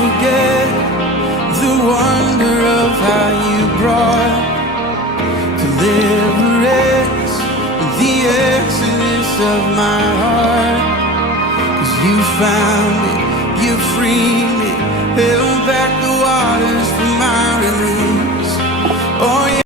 forget the wonder of how you brought deliverance, the exodus of my heart. 'Cause you found it, you freed me, held back